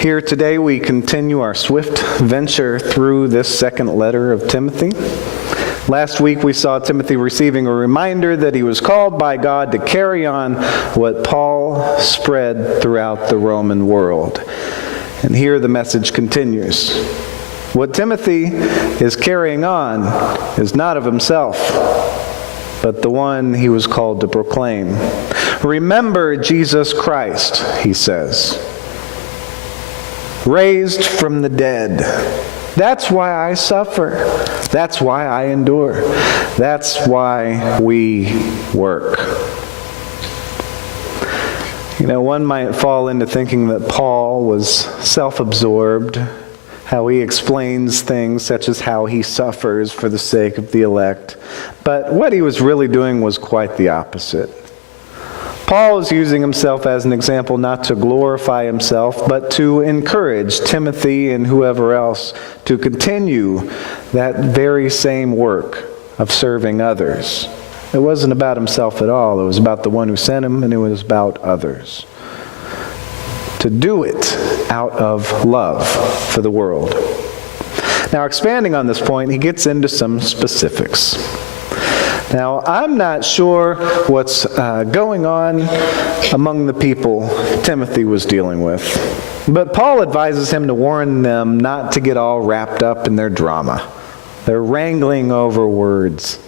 Here today we continue our swift venture through this second letter of Timothy. Last week we saw Timothy receiving a reminder that he was called by God to carry on what Paul spread throughout the Roman world. And here the message continues. What Timothy is carrying on is not of himself, but the one he was called to proclaim. Remember Jesus Christ, he says, raised from the dead. That's why I suffer. That's why I endure. That's why we work. You know, one might fall into thinking that Paul was self-absorbed, how he explains things such as how he suffers for the sake of the elect. But what he was really doing was quite the opposite. Paul is using himself as an example not to glorify himself, but to encourage Timothy and whoever else to continue that very same work of serving others. It wasn't about himself at all. It was about the one who sent him, and it was about others. To do it out of love for the world. Now, expanding on this point, he gets into some specifics. Now, I'm not sure what's going on among the people Timothy was dealing with, but Paul advises him to warn them not to get all wrapped up in their drama. They're wrangling over words.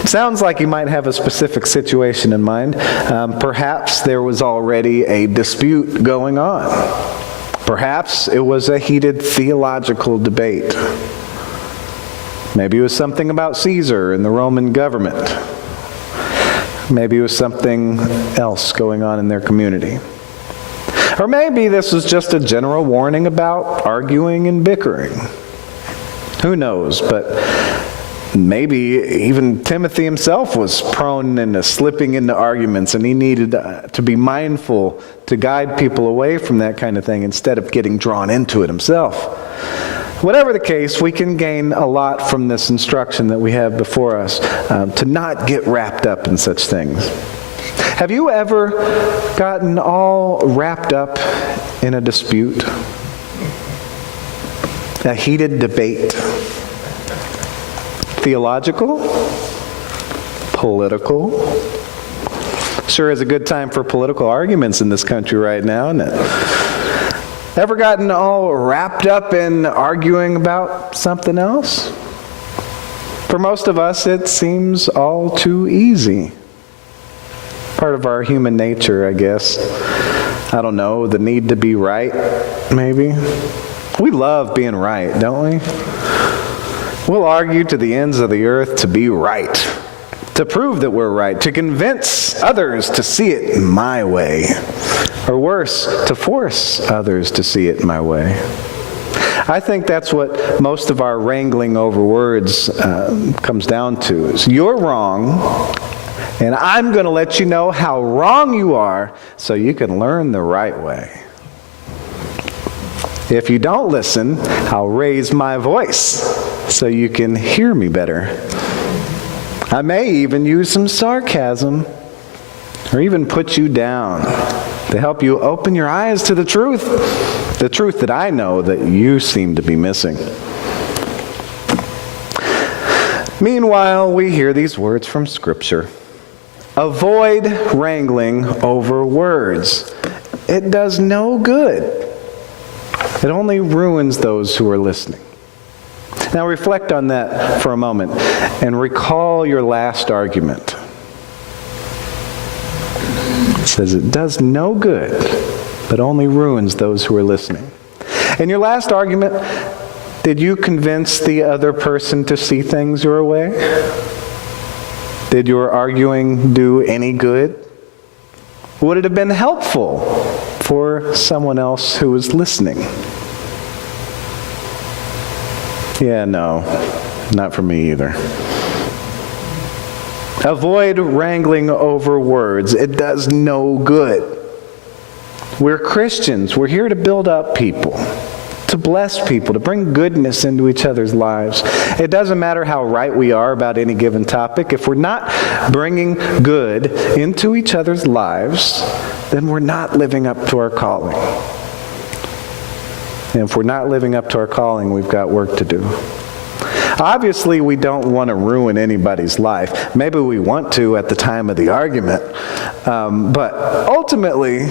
It sounds like he might have a specific situation in mind. Perhaps there was already a dispute going on. Perhaps it was a heated theological debate. Maybe it was something about Caesar and the Roman government. Maybe it was something else going on in their community. Or maybe this was just a general warning about arguing and bickering. Who knows? But maybe even Timothy himself was prone into slipping into arguments, and he needed to be mindful to guide people away from that kind of thing instead of getting drawn into it himself. Whatever the case, we can gain a lot from this instruction that we have before us to not get wrapped up in such things. Have you ever gotten all wrapped up in a dispute? A heated debate? Theological? Political? Sure is a good time for political arguments in this country right now, isn't it? Ever gotten all wrapped up in arguing about something else? For most of us, it seems all too easy. Part of our human nature, I guess. I don't know, the need to be right, maybe. We love being right, don't we? We'll argue to the ends of the earth to be right, to prove that we're right, to convince others to see it my way. Or worse, to force others to see it my way. I think that's what most of our wrangling over words comes down to. Is you're wrong, and I'm going to let you know how wrong you are so you can learn the right way. If you don't listen, I'll raise my voice so you can hear me better. I may even use some sarcasm or even put you down to help you open your eyes to the truth that I know that you seem to be missing. Meanwhile, we hear these words from Scripture. Avoid wrangling over words. It does no good. It only ruins those who are listening. Now reflect on that for a moment and recall your last argument. It says it does no good, but only ruins those who are listening. In your last argument, did you convince the other person to see things your way? Did your arguing do any good? Would it have been helpful for someone else who was listening? Yeah, no, not for me either. Avoid wrangling over words. It does no good. We're Christians. We're here to build up people, to bless people, to bring goodness into each other's lives. It doesn't matter how right we are about any given topic. If we're not bringing good into each other's lives, then we're not living up to our calling. And if we're not living up to our calling, we've got work to do. Obviously, we don't want to ruin anybody's life. Maybe we want to at the time of the argument. But ultimately,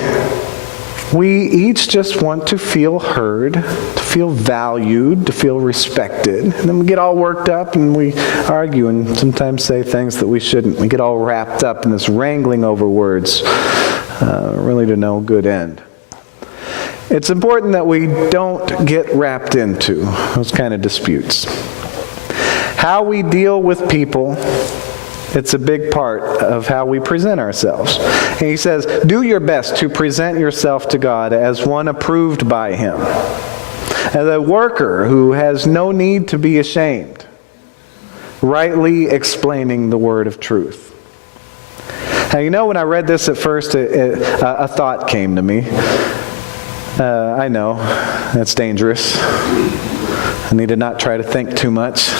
we each just want to feel heard, to feel valued, to feel respected. And then we get all worked up and we argue and sometimes say things that we shouldn't. We get all wrapped up in this wrangling over words, really to no good end. It's important that we don't get wrapped into those kind of disputes. How we deal with people, it's a big part of how we present ourselves. And he says, do your best to present yourself to God as one approved by Him, as a worker who has no need to be ashamed, rightly explaining the word of truth. Now, when I read this at first, a thought came to me. I know, that's dangerous. I need to not try to think too much.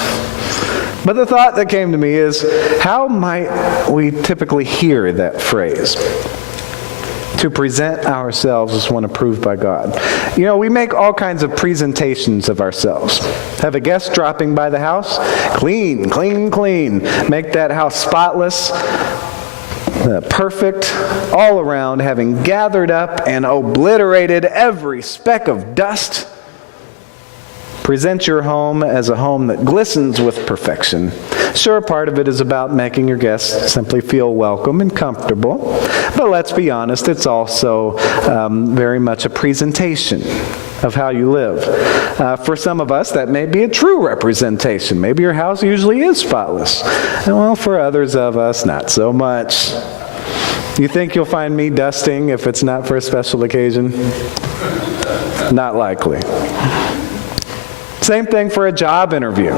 But the thought that came to me is, how might we typically hear that phrase? To present ourselves as one approved by God. We make all kinds of presentations of ourselves. Have a guest dropping by the house? Clean, clean, clean. Make that house spotless, perfect, all around, having gathered up and obliterated every speck of dust. Present your home as a home that glistens with perfection. Sure, part of it is about making your guests simply feel welcome and comfortable. But let's be honest, it's also very much a presentation of how you live. For some of us, that may be a true representation. Maybe your house usually is spotless. And well, for others of us, not so much. You think you'll find me dusting if it's not for a special occasion? Not likely. Same thing for a job interview.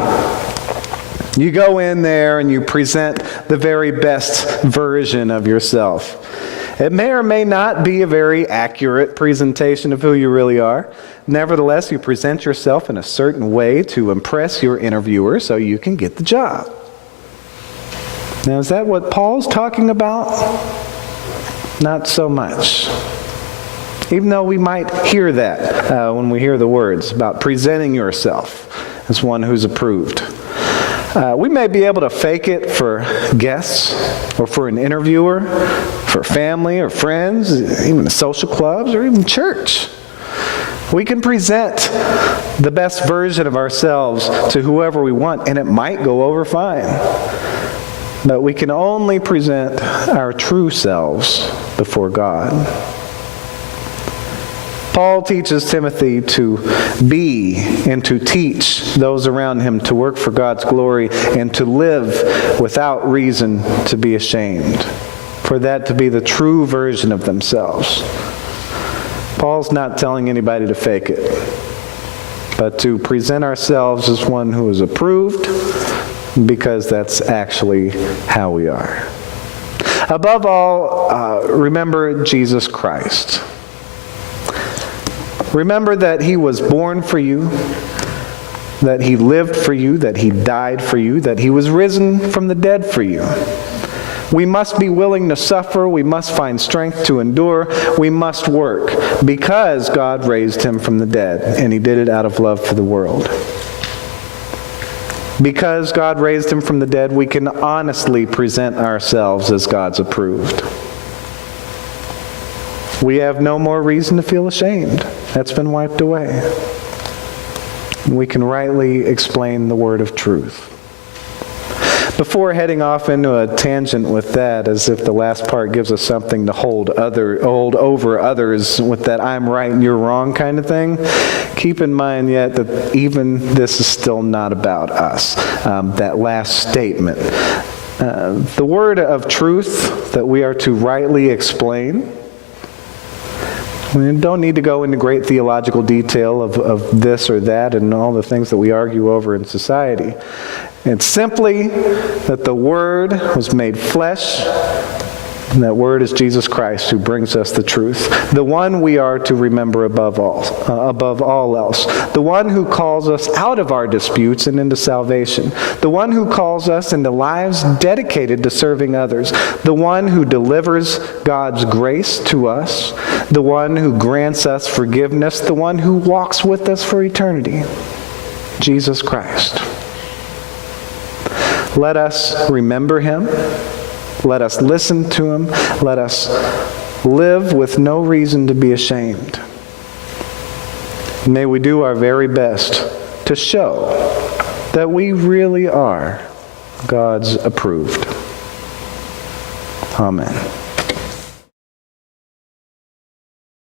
You go in there and you present the very best version of yourself. It may or may not be a very accurate presentation of who you really are. Nevertheless, you present yourself in a certain way to impress your interviewer so you can get the job. Now, is that what Paul's talking about? Not so much. Even though we might hear that when we hear the words about presenting yourself as one who's approved. We may be able to fake it for guests or for an interviewer, for family or friends, even social clubs or even church. We can present the best version of ourselves to whoever we want, and it might go over fine. But we can only present our true selves before God. Paul teaches Timothy to be and to teach those around him to work for God's glory and to live without reason to be ashamed, for that to be the true version of themselves. Paul's not telling anybody to fake it, but to present ourselves as one who is approved, because that's actually how we are. Above all, remember Jesus Christ. Remember that He was born for you, that He lived for you, that He died for you, that He was risen from the dead for you. We must be willing to suffer. We must find strength to endure. We must work because God raised Him from the dead, and He did it out of love for the world. Because God raised Him from the dead, we can honestly present ourselves as God's approved. We have no more reason to feel ashamed. That's been wiped away. We can rightly explain the word of truth. Before heading off into a tangent with that, as if the last part gives us something to hold over others with that I'm right and you're wrong kind of thing, keep in mind yet that even this is still not about us. That last statement. The word of truth that we are to rightly explain. We don't need to go into great theological detail of this or that and all the things that we argue over in society. It's simply that the Word was made flesh And that word is Jesus Christ, who brings us the truth, the one we are to remember above all else, the one who calls us out of our disputes and into salvation, the one who calls us into lives dedicated to serving others, the one who delivers God's grace to us, the one who grants us forgiveness, the one who walks with us for eternity, Jesus Christ. Let us remember him. Let us listen to him. Let us live with no reason to be ashamed. May we do our very best to show that we really are God's approved. Amen.